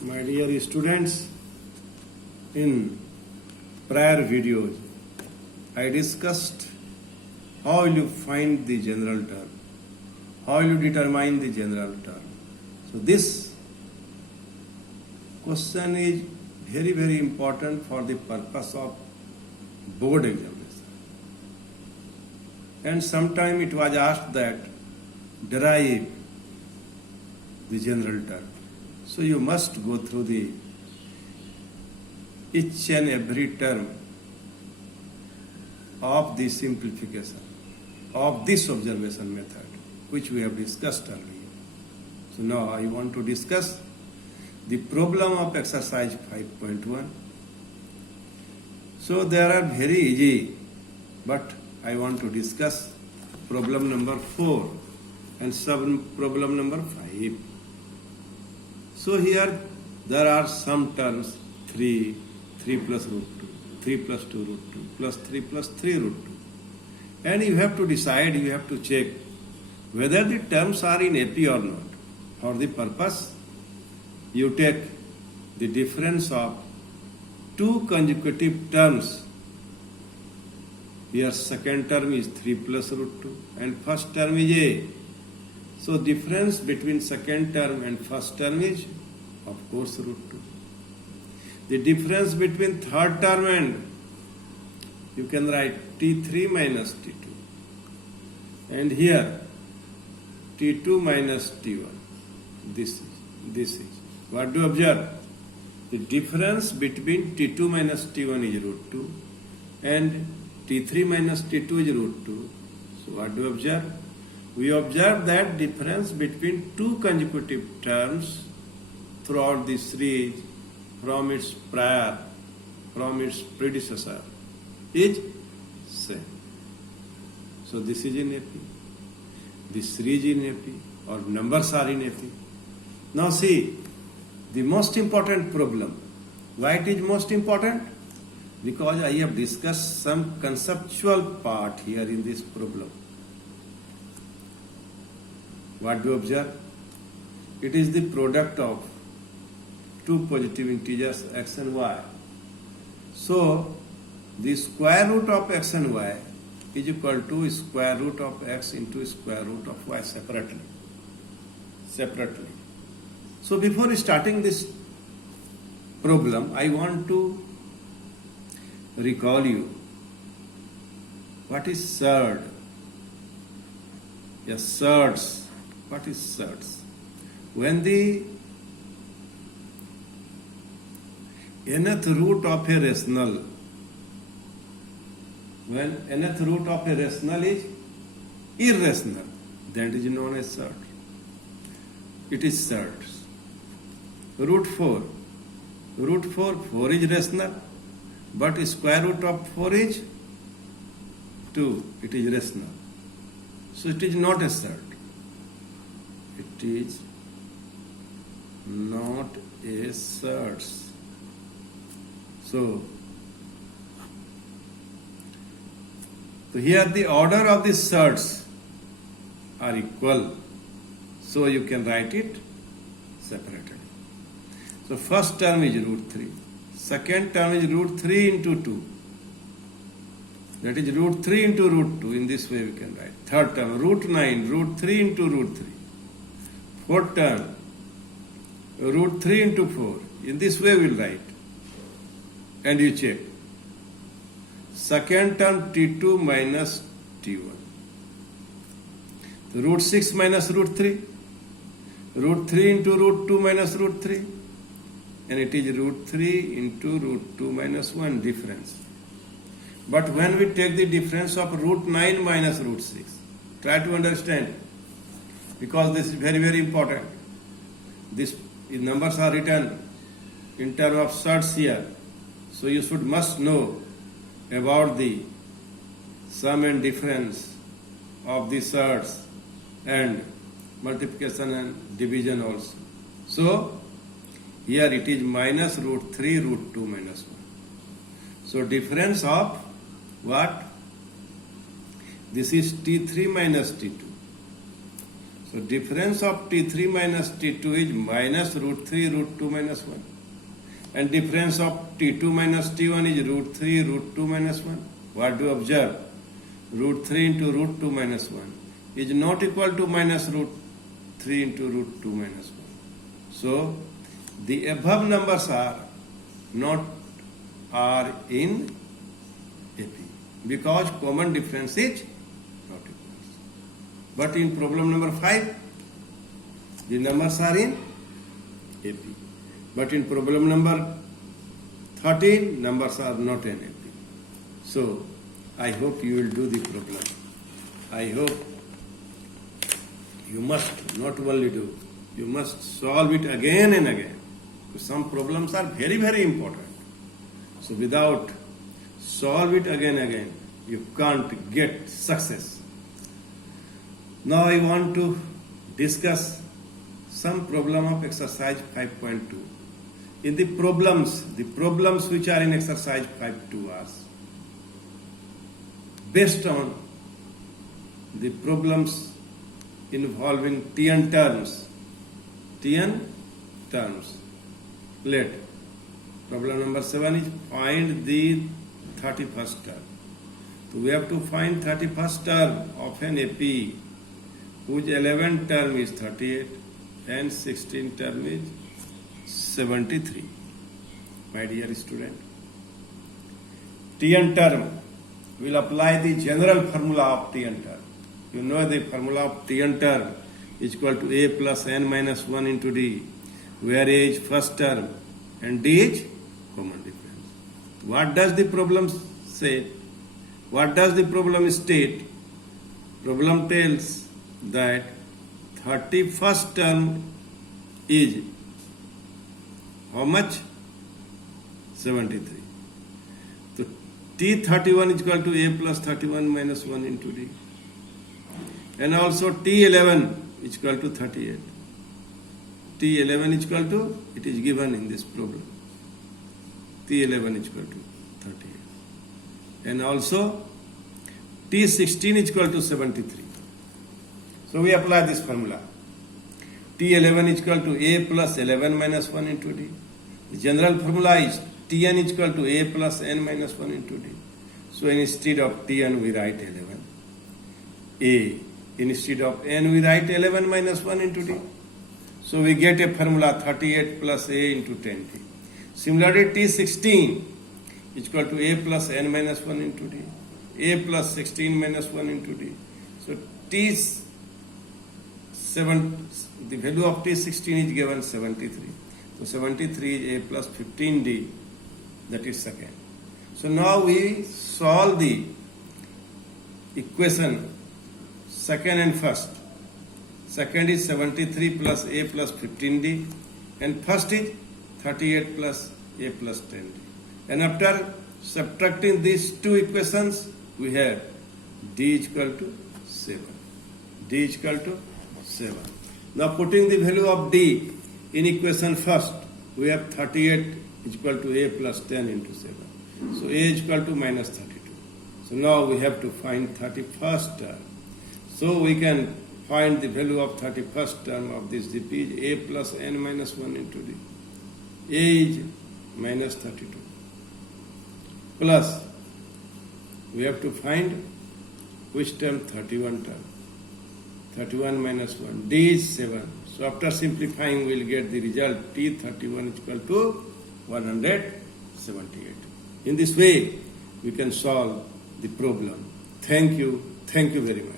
My dear students, in prior videos, I discussed how you find the general term, how you determine the general term. So this question is very, very important for the purpose of board examination. And sometime it was asked that derive the general term. So you must go through the each and every term of the simplification of this observation method, which we have discussed earlier. So now I want to discuss the problem of exercise 5.1. So there are very easy, but I want to discuss problem number 4 and problem number 5. So here there are some terms 3 plus root 2, 3 plus 2 root 2, plus 3 plus 3 root 2. And you have to decide, you have to check whether the terms are in AP or not. For the purpose, you take the difference of two consecutive terms. Here second term is 3 plus root 2 and first term is A. So difference between second term and first term is of course root 2. The difference between third term and, you can write T3 minus T2. And here T2 minus T1. This is. What do you observe? The difference between T2 minus T1 is root 2 and T3 minus T2 is root 2. So what do you observe? We observe that difference between two consecutive terms throughout the series from its predecessor is same. So this is in AP. This series in AP or numbers are in AP. Now see, the most important problem. Why it is most important? Because I have discussed some conceptual part here in this problem. What do you observe? It is the product of two positive integers x and y. So the square root of x and y is equal to square root of x into square root of y separately. So before starting this problem, I want to recall you what is surd. Yes, surds. What is surds? When the nth root of a rational, when nth root of a rational is irrational, that is known as surd. It is surds. Root 4 is rational, but square root of 4 is 2. It is rational. So it is not a surd. It is not a surds. So here the order of the surds are equal. So you can write it separately. So first term is root 3. Second term is root 3 into 2. That is root 3 into root 2. In this way we can write. Third term, root 9, root 3 into root 3. Fourth term, root 3 into 4. In this way we will write. And you check. Second term T2 minus T1. So root 6 minus root 3. Root 3 into root 2 minus root 3. And it is root 3 into root 2 minus 1 difference. But when we take the difference of root 9 minus root 6, try to understand, because this is very, very important. These numbers are written in terms of surds here. So you must know about the sum and difference of the surds and multiplication and division also. So here it is minus root 3 root 2 minus 1. So difference of what? This is T3 minus T2. So difference of T3 minus T2 is minus root 3 root 2 minus 1. And difference of T2 minus T1 is root 3 root 2 minus 1. What do you observe? Root 3 into root 2 minus 1 is not equal to minus root 3 into root 2 minus 1. So the above numbers are not in AP because common difference is not equal. But in problem number 5, the numbers are in AP. But in problem number 13, numbers are not in AP. So I hope you will do the problem. I hope you must not only do, you must solve it again and again. Some problems are very, very important. So without solve it again and again, you can't get success. Now I want to discuss some problem of exercise 5.2. In the problems which are in exercise 5.2 are based on the problems involving Tn terms. Let problem number 7 is find the 31st term. So we have to find 31st term of an AP whose 11th term is 38 and 16th term is 73. My dear student, Tn term will apply the general formula of Tn term. You know the formula of Tn term is equal to A plus n minus 1 into D, where A is first term and D is common difference. What does the problem say? What does the problem state? Problem tells that 31st term is how much? 73. So T31 is equal to A plus 31 minus 1 into D. And also T11 is equal to 38. T11 is equal to, it is given in this problem. T11 is equal to 38. And also T16 is equal to 73. So we apply this formula. T11 is equal to A plus 11 minus 1 into D. The general formula is Tn is equal to A plus n minus 1 into D. So instead of Tn we write 11. A. Instead of n we write 11 minus 1 into D. So we get a formula 38 plus A into 10D. Similarly T16 is equal to A plus n minus 1 into D. A plus 16 minus 1 into D. So T7, the value of T16 is given 73. So 73 is A plus 15D, that is second. So now we solve the equation second and first. Second is 73 plus A plus 15D and first is 38 plus A plus 10D. And after subtracting these two equations, we have D is equal to 7. D is equal to 7. Now putting the value of D in equation first, we have 38 is equal to A plus 10 into 7. So A is equal to minus 32. So now we have to find 31st term. So we can find the value of 31st term of this DP is A plus n minus 1 into D. A is minus 32. Plus, we have to find which term? 31 term. 31 minus 1. D is 7. So after simplifying, we will get the result T31 is equal to 178. In this way, we can solve the problem. Thank you. Thank you very much.